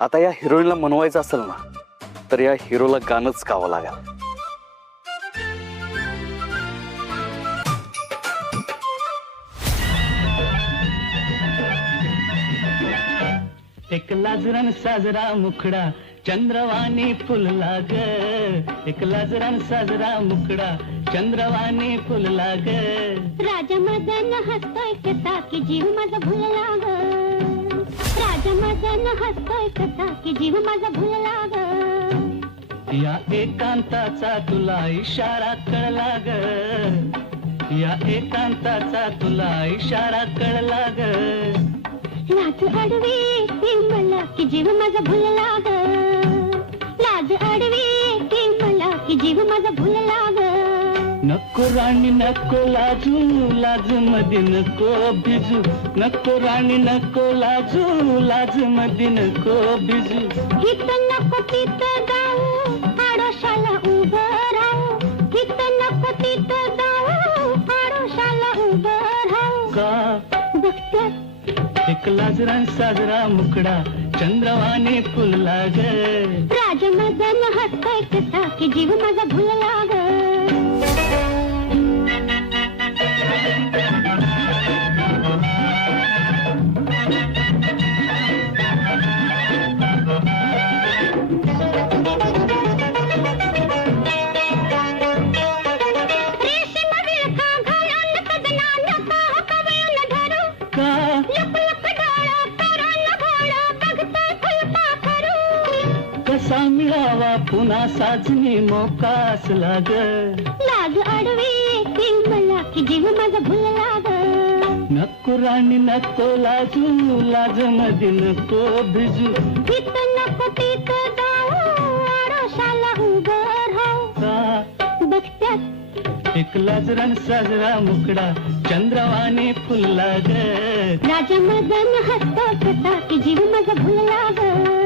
आता या हिरोईनला मनवायचं असेल ना तर या हिरोला गाणंच गावं लागेल. एक लाजरान साजरा मुखडा चंद्रवाणी फुलला ग. एक लाजरान साजरा मुखडा चंद्रवाणी फुलला ग. राजा मदन हसतोय कसा की जीव माझा भुलला ग. राजा मदन हसतोय कसा की जीव माझा भुलला ग. या एकांताचा तुला इशारा कळला ग. या एकांताचा तुला इशारा कळला ग. लाज अडवी ती मला की जीव माझा भुलला ग. लाज अडवी ती मला की जीव माझा भुलला ग. नको राणी नको लाजू लाज मध्ये नको भिजू. नको राणी नको लाजू लाज मध्ये नको भिजू. इथं नको तिथं जाऊ आडोशाला उभं राहू. इथं नको तिथं जाऊ आडोशाला उभं राहू. का बघत्यात एक लाजरान साजरा मुखडा चंद्रवाणी फुलला ग. राजा मदन हसतोय कसा की जीव माझा भुलला ग. रेशीम विळखा घालून कदनानं पाह कवळून धरू. का लप लप डोळं करून भोळं बघतोय फुलपाखरू. कसा मिळावा पुन्हा साजनी मोका असला ग. लाज अडवी ती मला की जीव माझा भुलला ग. नको राणी नको लाजू लाज मध्ये नको भिजू. इथं नको तिथं जाऊ आडोशाला उभं राहू. का बघत्यात एक लाजरान साजरा मुखडा चंद्रवाणी फुलला ग. राजा मदन हसतो कसा की जीव माझा भुलला ग.